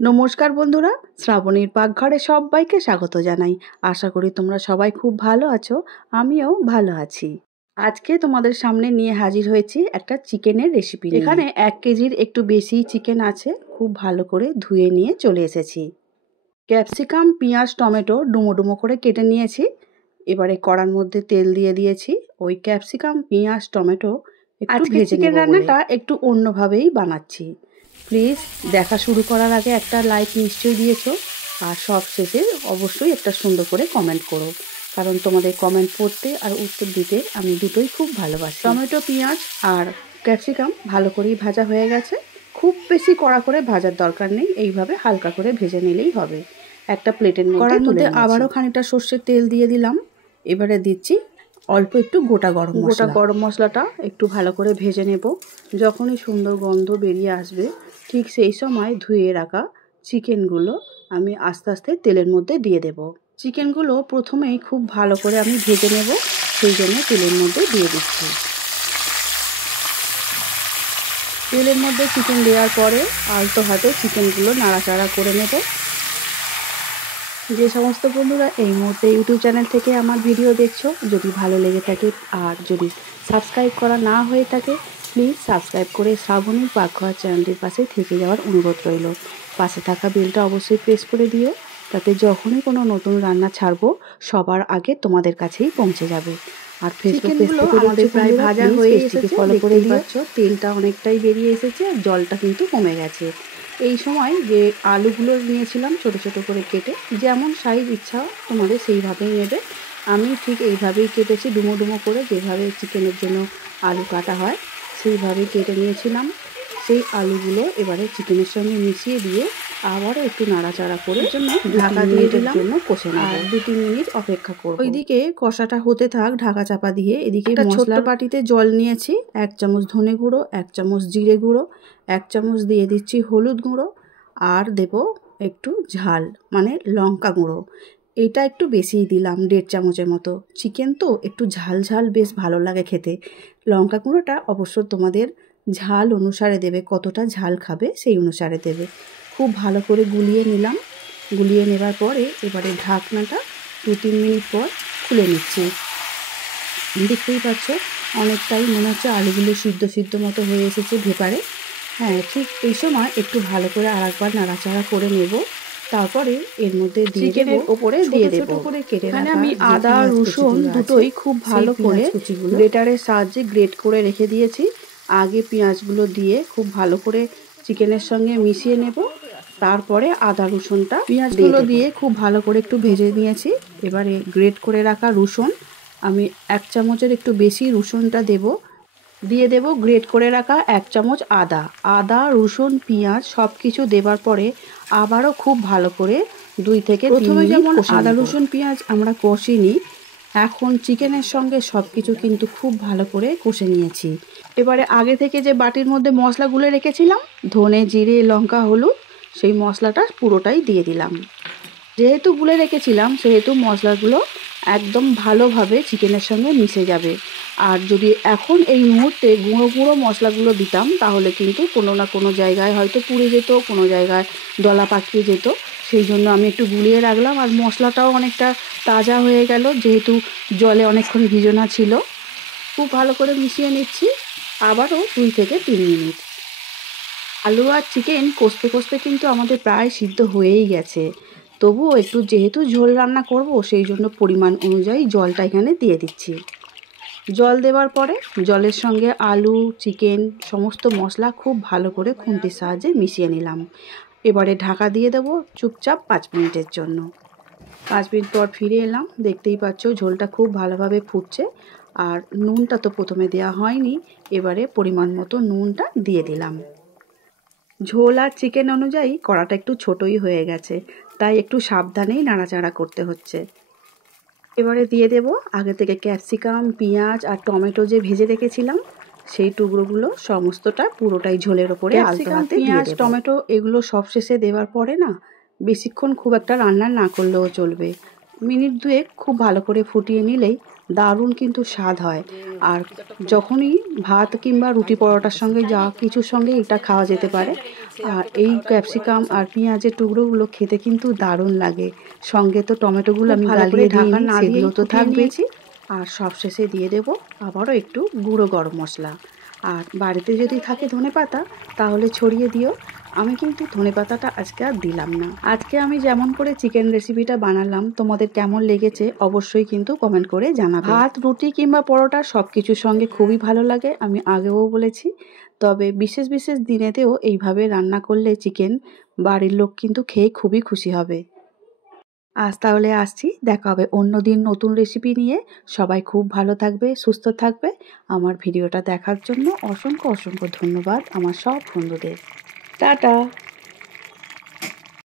নমস্কার বন্ধুরা, শ্রাবণীর পাকঘরে সবাইকে স্বাগত জানাই। আশা করি তোমরা সবাই খুব ভালো আছো, আমিও ভালো আছি। আজকে তোমাদের সামনে নিয়ে হাজির হয়েছি একটা চিকেনের রেসিপি। এখানে 1 কেজির একটু বেশি চিকেন আছে, খুব ভালো করে ধুয়ে নিয়ে চলে এসেছি। ক্যাপসিকাম, পেঁয়াজ, টমেটো ডুমো ডুমো করে কেটে নিয়েছি। এবারে কড়ার মধ্যে তেল দিয়ে দিয়েছি। ওই ক্যাপসিকাম, পেঁয়াজ, টমেটো একটু ভেজে নেব। চিকেন রান্নাটা একটু অন্যভাবেই বানাচ্ছি। প্লিজ দেখা শুরু করার আগে একটা লাইক নিশ্চয়ই দিয়েছো, আর সব শেষে অবশ্যই একটা সুন্দর করে কমেন্ট করো, কারণ তোমাদের কমেন্ট পড়তে আর উত্তর দিতে আমি দুটোই খুব ভালোবাসি। টমেটো, পেঁয়াজ আর ক্যাপসিকাম ভালো করেই ভাজা হয়ে গেছে। খুব বেশি কড়া করে ভাজার দরকার নেই, এইভাবে হালকা করে ভেজে নিলেই হবে। একটা প্লেটের মধ্যে আবারও খানিকটা সর্ষের তেল দিয়ে দিলাম। এবারে দিচ্ছি অল্প একটু গোটা গরম মশলাটা একটু ভালো করে ভেজে নেব। যখনই সুন্দর গন্ধ বেরিয়ে আসবে, ঠিক সেই সময় ধুয়ে রাখা চিকেনগুলো আমি আস্তে আস্তে তেলের মধ্যে দিয়ে দেব। চিকেনগুলো প্রথমেই খুব ভালো করে আমি ভেজে নেব, সেই জন্য তেলের মধ্যে দিয়ে দিচ্ছি। তেলের মধ্যে চিকেন দেওয়ার পরে আলতো হাতে চিকেনগুলো নাড়াচাড়া করে নেব। যে সমস্ত বন্ধুরা এই মুহূর্তে ইউটিউব চ্যানেল থেকে আমার ভিডিও দেখছো, যদি ভালো লেগে থাকে আর যদি সাবস্ক্রাইব করা না হয়ে থাকে, প্লিজ সাবস্ক্রাইব করে শ্রাবণীর পাকঘর চ্যানেলটির পাশে থেকে যাওয়ার অনুরোধ রইল। পাশে থাকা বেলটা অবশ্যই প্রেস করে দিও, তাতে যখনই কোনো নতুন রান্না ছাড়বো সবার আগে তোমাদের কাছেই পৌঁছে যাবে। আর ফেসবুক পেজ থেকে আমাদের প্রায় ভাজা হয়ে এসেছে, ফলো করে দিচ্ছ। তেলটা অনেকটাই বেরিয়ে এসেছে, জলটা কিন্তু কমে গেছে। এই সময় যে আলুগুলো নিয়েছিলাম ছোট ছোট করে কেটে, যেমন সাইজ ইচ্ছা তোমাদের সেইভাবেই নেবে। আমি ঠিক এইভাবেই কেটেছি, ডুমো ডুমো করে, যেভাবে চিকেনের জন্য আলু কাটা হয় সেইভাবেই কেটে নিয়েছিলাম। সেই আলুগুলো এবারে চিকেনের সঙ্গে মিশিয়ে দিয়ে আবারও একটু নাড়াচাড়া করে ঢাকা দিয়ে দিলাম, কষে নেব। আর 2-3 মিনিট অপেক্ষা করব। ওইদিকে কষাটা হতে থাক ঢাকা চাপা দিয়ে। এদিকে একটা ছোট্ট বাটিতে জল নিয়েছি, 1 চামচ ধনে গুঁড়ো, 1 চামচ জিরে গুঁড়ো, 1 চামচ দিয়ে দিচ্ছি হলুদ গুঁড়ো, আর দেব একটু ঝাল মানে লঙ্কা গুঁড়ো। এটা একটু বেশিই দিলাম, 1.5 চামচের মতো। চিকেন তো একটু ঝাল ঝাল বেশ ভালো লাগে খেতে। লঙ্কা গুঁড়োটা অবশ্য তোমাদের ঝাল অনুসারে দেবে, কতটা ঝাল খাবে সেই অনুসারে দেবে। খুব ভালো করে গুলিয়ে নিলাম। গুলিয়ে নেবার পরে এবারে ঢাকনাটা 2-3 মিনিট পর খুলে নিচ্ছি। দেখতেই পাচ্ছ অনেকটাই মনে হচ্ছে আলুগুলো সিদ্ধ মতো হয়ে এসেছে ভেপারে। হ্যাঁ, ঠিক এই সময় একটু ভালো করে আরেকবার নাড়াচাড়া করে নেব। তারপরে এর মধ্যে চিকেনের ওপরে দিয়ে দেব করে কেটে। এখানে আমি আদা রসুন দুটোই খুব ভালো করে গ্রেটারের সাহায্যে গ্রেট করে রেখে দিয়েছি। আগে পেঁয়াজগুলো দিয়ে খুব ভালো করে চিকেনের সঙ্গে মিশিয়ে নেব, তারপরে আদা রসুনটা পেঁয়াজগুলো দিয়ে খুব ভালো করে একটু ভেজে নিয়েছি। এবারে গ্রেট করে রাখা রসুন, আমি 1 চামচের একটু বেশি রসুনটা দিয়ে দেব গ্রেট করে রাখা 1 চামচ আদা রসুন পেঁয়াজ সব কিছু দেবার পরে আবারও খুব ভালো করে 2 থেকে 3 মিনিট প্রথমে যেমন আদা রসুন পেঁয়াজ আমরা কষিনি, এখন চিকেনের সঙ্গে সব কিছু কিন্তু খুব ভালো করে কষে নিয়েছি। এবারে আগে থেকে যে বাটির মধ্যে মশলা গুলে রেখেছিলাম, ধনে জিরে লঙ্কা হলুদ, সেই মশলাটা পুরোটাই দিয়ে দিলাম। যেহেতু গুলে রেখেছিলাম সেহেতু মশলাগুলো একদম ভালোভাবে চিকেনের সঙ্গে মিশে যাবে। আর যদি এখন এই মুহূর্তে গুঁড়ো মশলাগুলো দিতাম, তাহলে কিন্তু কোনো না কোনো জায়গায় হয়তো পুড়ে যেত, কোনো জায়গায় দলা পাকিয়ে যেত। সেই জন্য আমি একটু গুলিয়ে রাখলাম। আর মশলাটাও অনেকটা তাজা হয়ে গেল, যেহেতু জলে অনেকক্ষণ ভিজানো ছিল। খুব ভালো করে মিশিয়ে নিচ্ছি আবারও 2 থেকে 3 মিনিট। আলু আর চিকেন কষতে কষতে কিন্তু আমাদের প্রায় সিদ্ধ হয়েই গেছে। তবুও একটু যেহেতু ঝোল রান্না করব, সেই জন্য পরিমাণ অনুযায়ী জলটা এখানে দিয়ে দিচ্ছি। জল দেওয়ার পরে জলের সঙ্গে আলু চিকেন সমস্ত মশলা খুব ভালো করে খুন্তির সাহায্যে মিশিয়ে নিলাম। এবারে ঢাকা দিয়ে দেবো চুপচাপ 5 মিনিটের জন্য। 5 মিনিট পর ফিরে এলাম। দেখতেই পাচ্ছ ঝোলটা খুব ভালোভাবে ফুটছে। আর নুনটা তো প্রথমে দেওয়া হয়নি, এবারে পরিমাণ মতো নুনটা দিয়ে দিলাম। ঝোল আর চিকেন অনুযায়ী কড়াটা একটু ছোটই হয়ে গেছে, তাই একটু সাবধানেই নাড়াচাড়া করতে হচ্ছে। এবারে দিয়ে দেব আগে থেকে ক্যাপসিকাম পেঁয়াজ আর টমেটো যে ভেজে রেখেছিলাম, সেই টুকরোগুলো সমস্তটা পুরোটাই ঝোলের ওপরে আলতো হাতে পেঁয়াজ টমেটো এগুলো সব শেষে দেওয়ার পরে না বেশিক্ষণ খুব একটা রান্না না করলেও চলবে। মিনিট 2 খুব ভালো করে ফুটিয়ে নিলেই দারুণ কিন্তু স্বাদ হয়। আর যখনই ভাত কিংবা রুটি পরোটার সঙ্গে যা কিছুর সঙ্গে এটা খাওয়া যেতে পারে। আর এই ক্যাপসিকাম আর পেঁয়াজের টুকরোগুলো খেতে কিন্তু দারুণ লাগে। সঙ্গে তো টমেটোগুলো আমি গালিয়ে দিইনি, সেগুলো তো থাকবেই। আর সবশেষে দিয়ে দেব আবারও একটু গুঁড়ো গরম মশলা। আর বাড়িতে যদি থাকে ধনেপাতা তাহলে ছড়িয়ে দিও। আমি কিন্তু ধনেপাতাটা আজকে আর দিলাম না। আজকে আমি যেমন করে চিকেন রেসিপিটা বানালাম তোমাদের কেমন লেগেছে অবশ্যই কিন্তু কমেন্ট করে জানাবে। ভাত, রুটি কিংবা পরোটা সব কিছুর সঙ্গে খুবই ভালো লাগে, আমি আগেও বলেছি। তবে বিশেষ বিশেষ দিনেতেও এইভাবে রান্না করলে চিকেন বাড়ির লোক কিন্তু খেয়ে খুবই খুশি হবে। আজ তাহলে আসছি, দেখা হবে অন্য দিন নতুন রেসিপি নিয়ে। সবাই খুব ভালো থাকবে, সুস্থ থাকবে। আমার ভিডিওটা দেখার জন্য অসংখ্য অসংখ্য ধন্যবাদ আমার সব বন্ধুদের। টাটা।